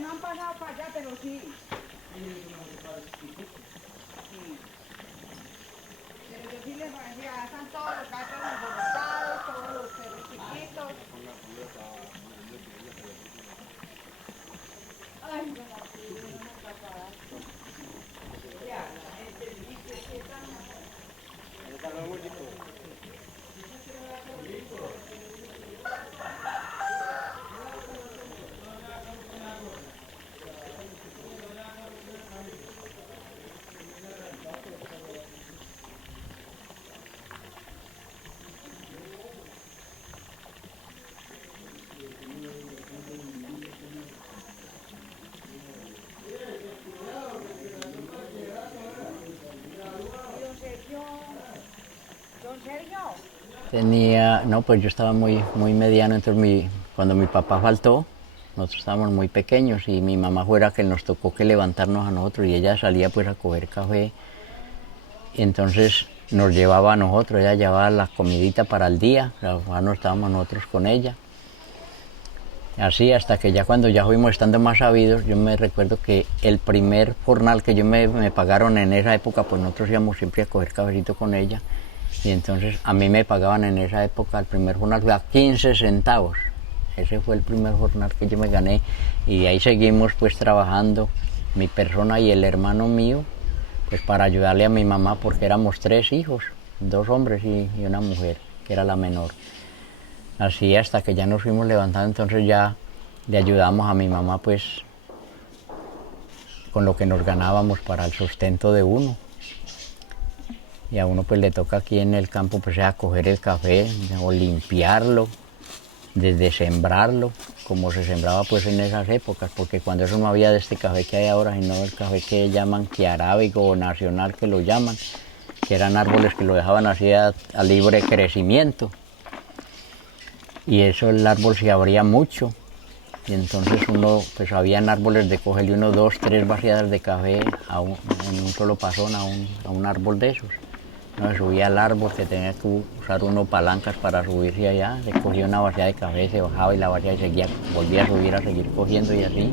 no han pasado para allá, pero sí. Pero yo sí les decía, están todos los gatos alborotados, todos los perros chiquitos. Ay, no la pude, no me atrapaba. Ya, la gente dice que están... Don Sergio. No, pues yo estaba muy mediano, entonces cuando mi papá faltó, nosotros estábamos muy pequeños y mi mamá fuera que nos tocó que levantarnos a nosotros y ella salía pues a coger café y entonces nos llevaba a nosotros, ella llevaba la comidita para el día, no estábamos nosotros con ella. Así hasta que ya cuando ya fuimos estando más sabidos, yo me recuerdo que el primer jornal que me pagaron en esa época, pues nosotros íbamos siempre a coger cafecito con ella. Y entonces a mí me pagaban en esa época, el primer jornal fue a 15 centavos. Ese fue el primer jornal que yo me gané. Y ahí seguimos pues trabajando, mi persona y el hermano mío, pues para ayudarle a mi mamá, porque éramos 3 hijos, 2 hombres y una mujer, que era la menor. Así hasta que ya nos fuimos levantando, entonces ya le ayudamos a mi mamá pues con lo que nos ganábamos para el sustento de uno. Y a uno pues le toca aquí en el campo pues a coger el café o limpiarlo, desde sembrarlo, como se sembraba pues en esas épocas, porque cuando eso no había de este café que hay ahora, sino el café que llaman quiarábigo o nacional que lo llaman, que eran árboles que lo dejaban así a libre crecimiento. Y eso el árbol se abría mucho y entonces uno, pues habían árboles de cogerle 1, 2, 3 variedades de café en un solo pasón a un árbol de esos. Uno subía al árbol que tenía que usar uno palancas para subirse allá, se cogía una variedad de café, se bajaba y la variedad seguía, volvía a subir a seguir cogiendo y así.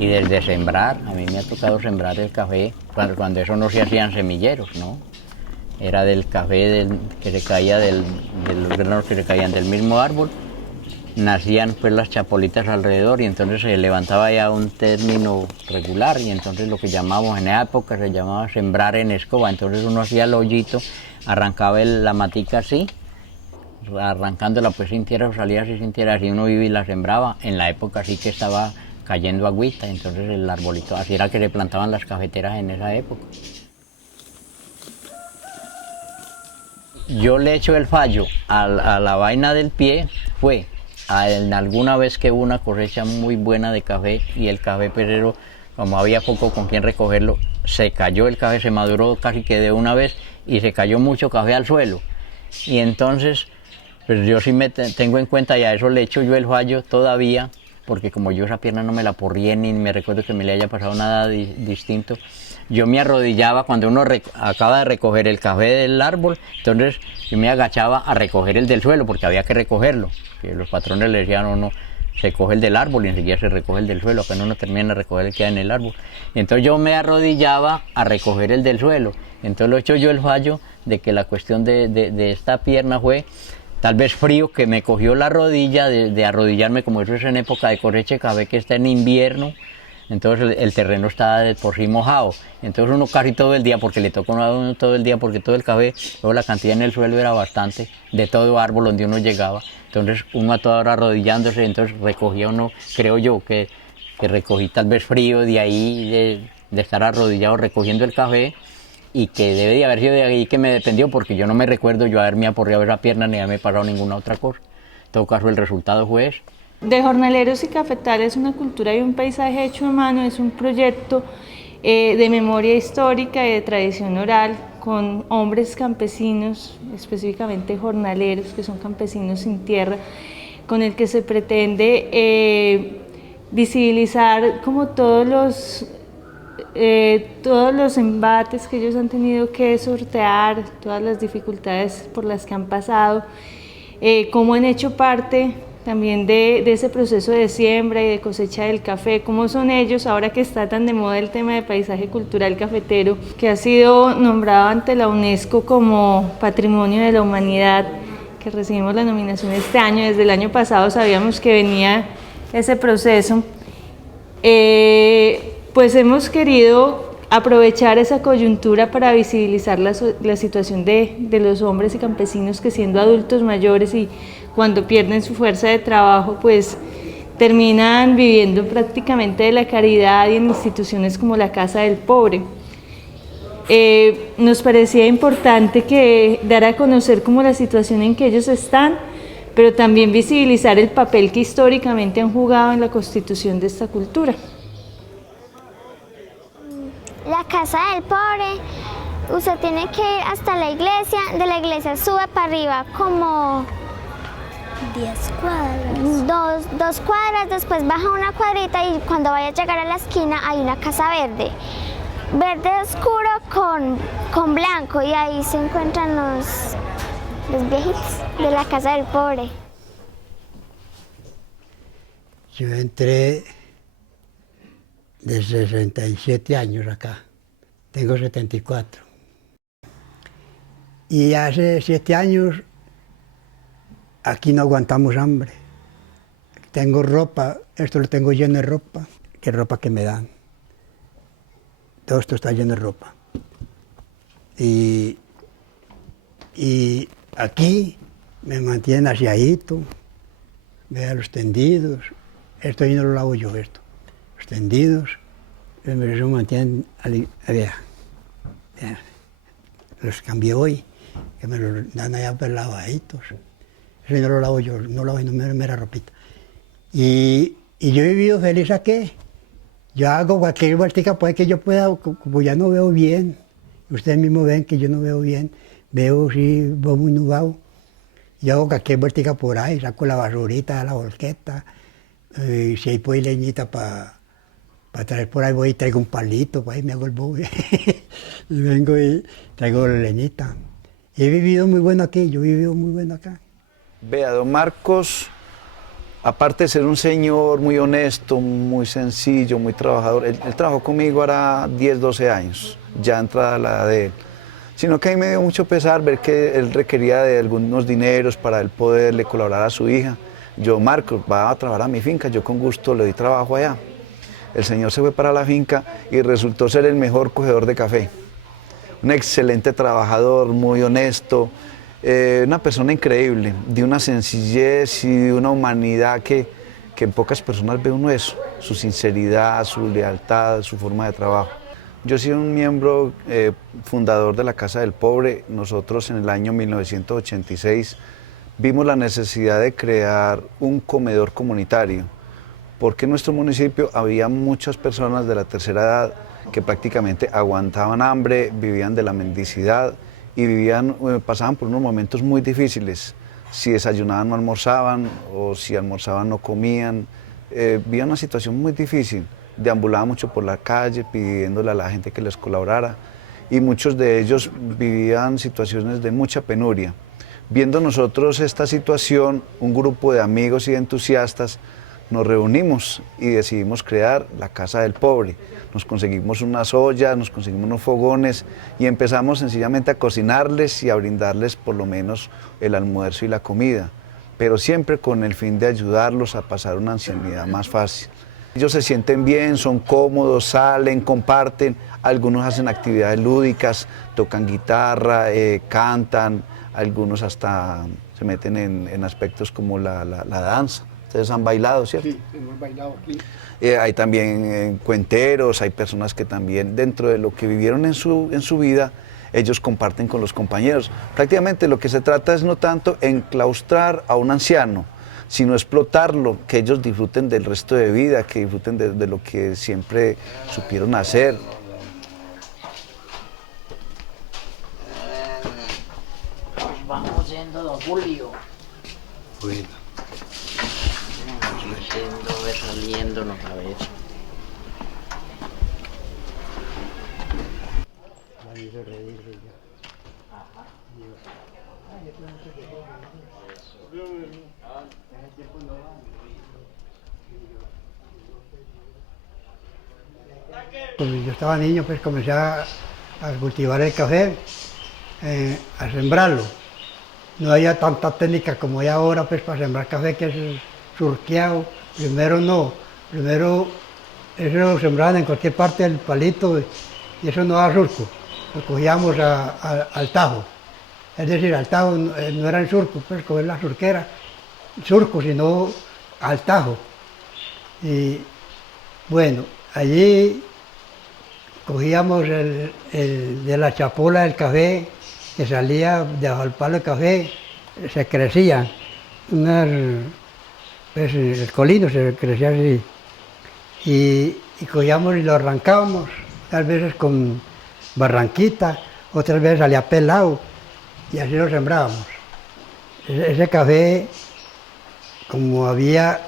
Y desde sembrar, a mí me ha tocado sembrar el café cuando eso no se hacían semilleros, ¿no? Era del café que se caía de los granos que se caían del mismo árbol, nacían pues las chapolitas alrededor y entonces se levantaba ya un término regular y entonces lo que llamamos en esa época se llamaba sembrar en escoba, entonces uno hacía el hoyito, arrancaba la matica así, arrancándola pues sin tierra o salía así sin tierra, así uno iba y la sembraba, en la época sí que estaba cayendo agüita, entonces el arbolito, así era que se plantaban las cafeteras en esa época. Yo le echo el fallo a la vaina del pie, fue alguna vez que hubo una cosecha muy buena de café y el café perero, como había poco con quien recogerlo, se cayó el café, se maduró casi que de una vez y se cayó mucho café al suelo. Y entonces, pues yo sí tengo en cuenta y a eso le echo yo el fallo todavía, porque como yo esa pierna no me la porrié ni me recuerdo que me le haya pasado nada distinto, yo me arrodillaba cuando uno acaba de recoger el café del árbol, entonces yo me agachaba a recoger el del suelo porque había que recogerlo, que los patrones le decían no, se coge el del árbol y enseguida se recoge el del suelo, apenas uno termina de recoger el que hay en el árbol. Entonces yo me arrodillaba a recoger el del suelo, entonces lo he hecho yo el fallo de que la cuestión de esta pierna fue tal vez frío que me cogió la rodilla de arrodillarme, como eso es en época de cosecha de café que está en invierno, entonces el terreno está de por sí mojado, entonces uno casi todo el día, porque le tocó a uno todo el día, porque todo el café, luego la cantidad en el suelo era bastante, de todo árbol donde uno llegaba, entonces uno a toda hora arrodillándose, entonces recogía uno, creo yo, que recogí tal vez frío de ahí, de estar arrodillado recogiendo el café, y que debe de haber sido de ahí que me dependió, porque yo no me recuerdo yo haberme aporreado esa pierna ni haberme parado ninguna otra cosa. En todo caso, el resultado fue eso. De Jornaleros y Cafetales, una cultura y un paisaje hecho a mano es un proyecto de memoria histórica y de tradición oral con hombres campesinos, específicamente jornaleros, que son campesinos sin tierra, con el que se pretende visibilizar como todos los embates que ellos han tenido que sortear, todas las dificultades por las que han pasado, cómo han hecho parte también de ese proceso de siembra y de cosecha del café, cómo son ellos ahora que está tan de moda el tema de paisaje cultural cafetero, que ha sido nombrado ante la UNESCO como Patrimonio de la Humanidad, que recibimos la nominación este año. Desde el año pasado sabíamos que venía ese proceso. Pues hemos querido aprovechar esa coyuntura para visibilizar la situación de los hombres y campesinos que, siendo adultos mayores y cuando pierden su fuerza de trabajo, pues terminan viviendo prácticamente de la caridad y en instituciones como la Casa del Pobre. Nos parecía importante dar a conocer como la situación en que ellos están, pero también visibilizar el papel que históricamente han jugado en la constitución de esta cultura. La Casa del Pobre, usted tiene que ir hasta la iglesia, de la iglesia sube para arriba como 10 cuadras. Dos cuadras, después baja una cuadrita y cuando vaya a llegar a la esquina hay una casa verde. Verde oscuro con blanco, y ahí se encuentran los viejitos de la Casa del Pobre. Yo entré de 67 años acá, tengo 74. Y hace 7 años aquí no aguantamos hambre. Tengo ropa, esto lo tengo lleno de ropa, ¿qué ropa que me dan? Todo esto está lleno de ropa. Y aquí me mantienen aseadito, vea los tendidos, esto yo no lo lavo yo, esto. Los tendidos, me mantienen, vea, los cambié hoy, que me los dan allá pues lavaditos. Eso no lo lavo yo, no lavo no me da ropita. Y yo he vivido feliz aquí. Yo hago cualquier vueltica pues que yo pueda, como ya no veo bien, ustedes mismos ven que yo no veo bien, veo si voy muy nublado. Yo hago cualquier vueltica por ahí, saco la basurita, la volqueta, si hay pues leñita para traer por ahí, voy y traigo un palito, pues ahí me hago el bobe. Y vengo y traigo la leñita. Y he vivido muy bueno aquí, yo he vivido muy bueno acá. Vea, don Marcos, aparte de ser un señor muy honesto, muy sencillo, muy trabajador, él trabajó conmigo ahora 10, 12 años, ya entrada la edad de él. Sino que a mí me dio mucho pesar ver que él requería de algunos dineros para él poderle colaborar a su hija. Yo, Marcos, va a trabajar a mi finca, yo con gusto le doy trabajo allá. El señor se fue para la finca y resultó ser el mejor cogedor de café. Un excelente trabajador, muy honesto, una persona increíble, de una sencillez y de una humanidad que en pocas personas ve uno eso, su sinceridad, su lealtad, su forma de trabajo. Yo soy un miembro fundador de la Casa del Pobre. Nosotros en el año 1986 vimos la necesidad de crear un comedor comunitario, porque en nuestro municipio había muchas personas de la tercera edad que prácticamente aguantaban hambre, vivían de la mendicidad y pasaban por unos momentos muy difíciles. Si desayunaban no almorzaban, o si almorzaban no comían, vivían una situación muy difícil. Deambulaban mucho por la calle pidiéndole a la gente que les colaborara, y muchos de ellos vivían situaciones de mucha penuria. Viendo nosotros esta situación, un grupo de amigos y entusiastas nos reunimos y decidimos crear la Casa del Pobre. Nos conseguimos unas ollas, nos conseguimos unos fogones y empezamos sencillamente a cocinarles y a brindarles por lo menos el almuerzo y la comida, pero siempre con el fin de ayudarlos a pasar una ancianidad más fácil. Ellos se sienten bien, son cómodos, salen, comparten, algunos hacen actividades lúdicas, tocan guitarra, cantan, algunos hasta se meten en aspectos como la danza. Ustedes han bailado, ¿cierto? Sí, hemos bailado aquí. Hay también cuenteros, hay personas que también dentro de lo que vivieron en su vida, ellos comparten con los compañeros. Prácticamente lo que se trata es no tanto enclaustrar a un anciano, sino explotarlo, que ellos disfruten del resto de vida, que disfruten de lo que siempre supieron hacer. Nos vamos yendo, don Julio. Bueno. Saliéndonos a ver. Ajá. cuando yo estaba niño, pues comencé a cultivar el café, a sembrarlo. No había tanta técnica como hay ahora, pues, para sembrar café, que es surqueado. Primero no, primero eso lo sembraban en cualquier parte del palito y eso no da surco. Lo cogíamos al tajo. Es decir, al tajo no era el surco, pues coger la surquera, surco, sino al tajo. Y bueno, allí cogíamos de la chapola del café que salía debajo del palo de café, se crecían pues, el colino se crecía así. Y cogíamos y lo arrancábamos, otras veces con barranquita, otras veces salía pelado, y así lo sembrábamos. Ese café, como había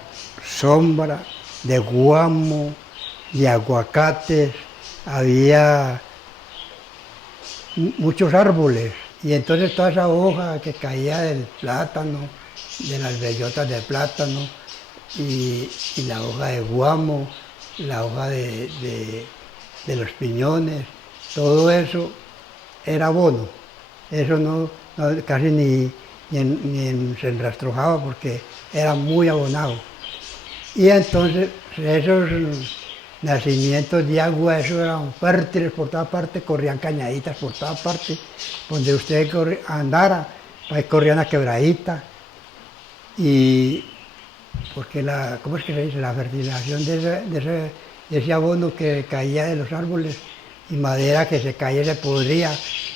sombra de guamo, de aguacates, había muchos árboles, y entonces toda esa hoja que caía del plátano, de las bellotas de plátano, y la hoja de guamo, la hoja de los piñones, todo eso era abono. Eso casi ni se enrastrojaba porque era muy abonado. Y entonces esos nacimientos de agua, eso eran fértiles por toda parte, corrían cañaditas por toda parte, donde usted andara, ahí corría una quebradita. Y porque ¿cómo es que se dice? La fertilización de ese abono que caía de los árboles y madera que se caía y se podría,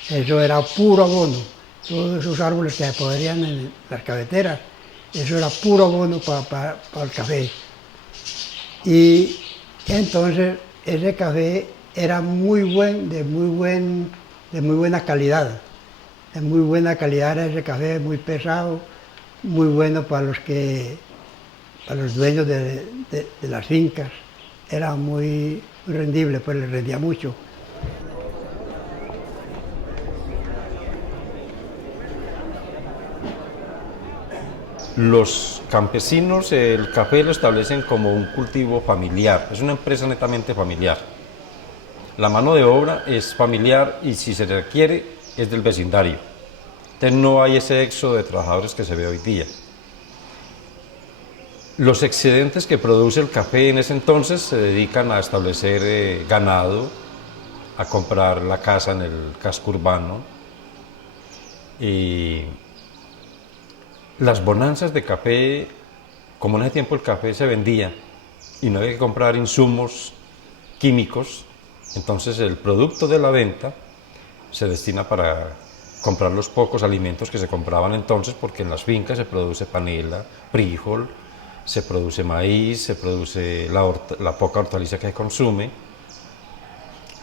eso era puro abono. Todos esos árboles que se podrían en las cafeteras, eso era puro abono para el café. Y entonces ese café era de muy buena calidad. De muy buena calidad era ese café, muy pesado, muy bueno para los dueños de las fincas. Era muy rendible, pues les rendía mucho. Los campesinos el café lo establecen como un cultivo familiar, es una empresa netamente familiar. La mano de obra es familiar y si se requiere es del vecindario. Entonces no hay ese éxodo de trabajadores que se ve hoy día. Los excedentes que produce el café en ese entonces se dedican a establecer ganado, a comprar la casa en el casco urbano. Y las bonanzas de café, como en ese tiempo el café se vendía y no había que comprar insumos químicos, entonces el producto de la venta se destina para comprar los pocos alimentos que se compraban entonces, porque en las fincas se produce panela, frijol, se produce maíz, se produce la poca hortaliza que se consume,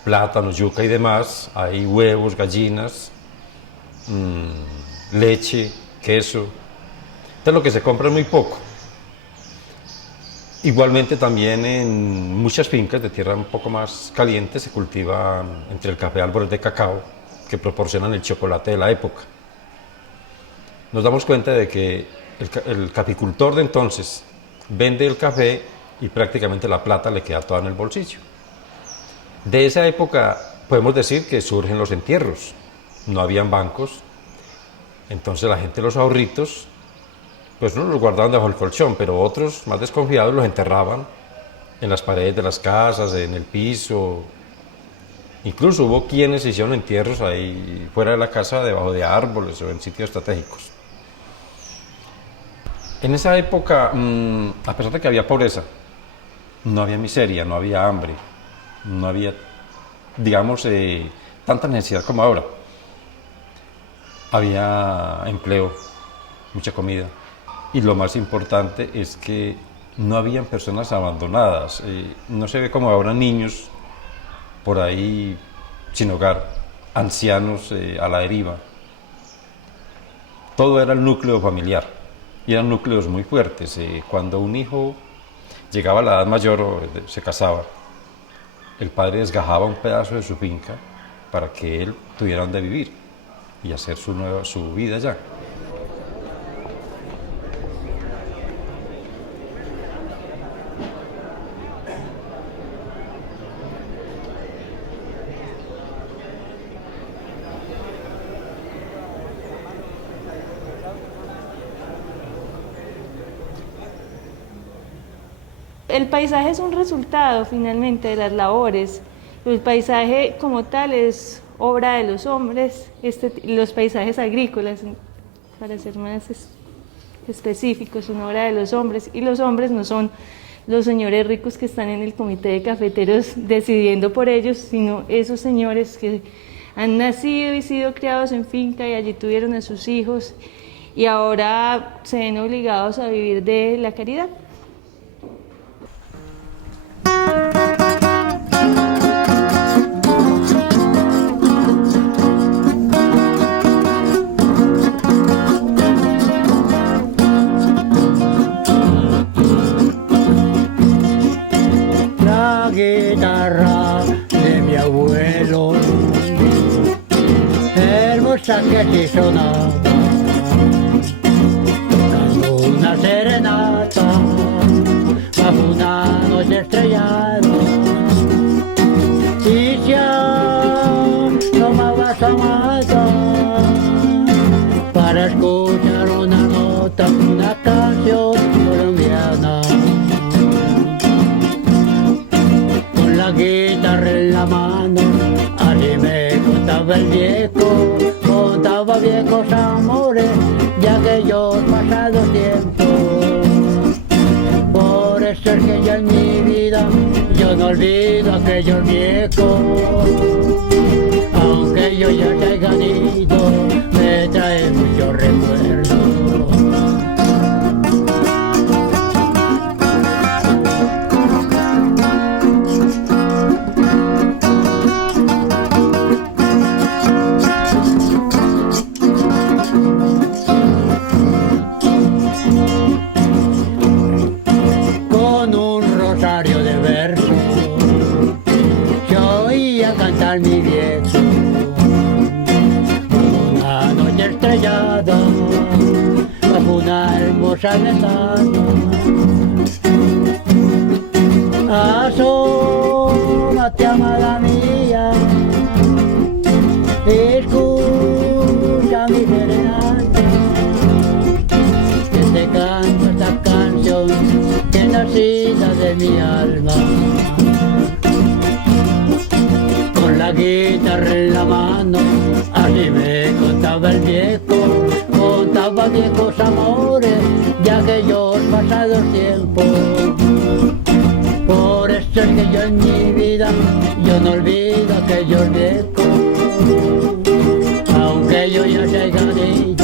plátanos, yuca y demás, hay huevos, gallinas, leche, queso. Entonces lo que se compra es muy poco. Igualmente también en muchas fincas de tierra un poco más caliente se cultivan entre el café árboles de cacao que proporcionan el chocolate de la época. Nos damos cuenta de que el caficultor de entonces vende el café y prácticamente la plata le queda toda en el bolsillo. De esa época podemos decir que surgen los entierros. No habían bancos, entonces la gente los ahorritos pues unos los guardaban debajo del colchón, pero otros más desconfiados los enterraban en las paredes de las casas, en el piso. Incluso hubo quienes hicieron entierros ahí fuera de la casa, debajo de árboles o en sitios estratégicos. En esa época, a pesar de que había pobreza, no había miseria, no había hambre, no había, digamos, tanta necesidad como ahora. Había empleo, mucha comida. Y lo más importante es que no habían personas abandonadas. No se ve como ahora niños por ahí sin hogar, ancianos a la deriva. Todo era el núcleo familiar. Y eran núcleos muy fuertes. Cuando un hijo llegaba a la edad mayor, se casaba, el padre desgajaba un pedazo de su finca para que él tuviera donde vivir y hacer su vida allá. El paisaje es un resultado finalmente de las labores. El paisaje como tal es obra de los hombres, los paisajes agrícolas, para ser más específicos, son obra de los hombres, y los hombres no son los señores ricos que están en el comité de cafeteros decidiendo por ellos, sino esos señores que han nacido y sido criados en finca y allí tuvieron a sus hijos y ahora se ven obligados a vivir de la caridad. La guitarra de mi abuelo, hermosa que así sonaba, tocando una serenata bajo una noche estrellada, y se tomaba su mata para escuchar una nota, una canción colombiana. La guitarra en la mano, así me contaba el viejo, contaba viejos amores de aquellos pasados tiempos. Por eso es que yo en mi vida, yo no olvido aquellos viejos, aunque yo ya se haya ido, me trae muchos recuerdos. Mi viejo, una noche estrellada, bajo una hermosa ventana, asómate, amada mía, escucha mi serenata, que te canto esta canción que es nacida de mi alma. La guitarra en la mano, así me contaba el viejo, contaba viejos amores de aquellos pasados tiempos. Por eso es que yo en mi vida, yo no olvido aquellos viejos, aunque yo ya se haya ido,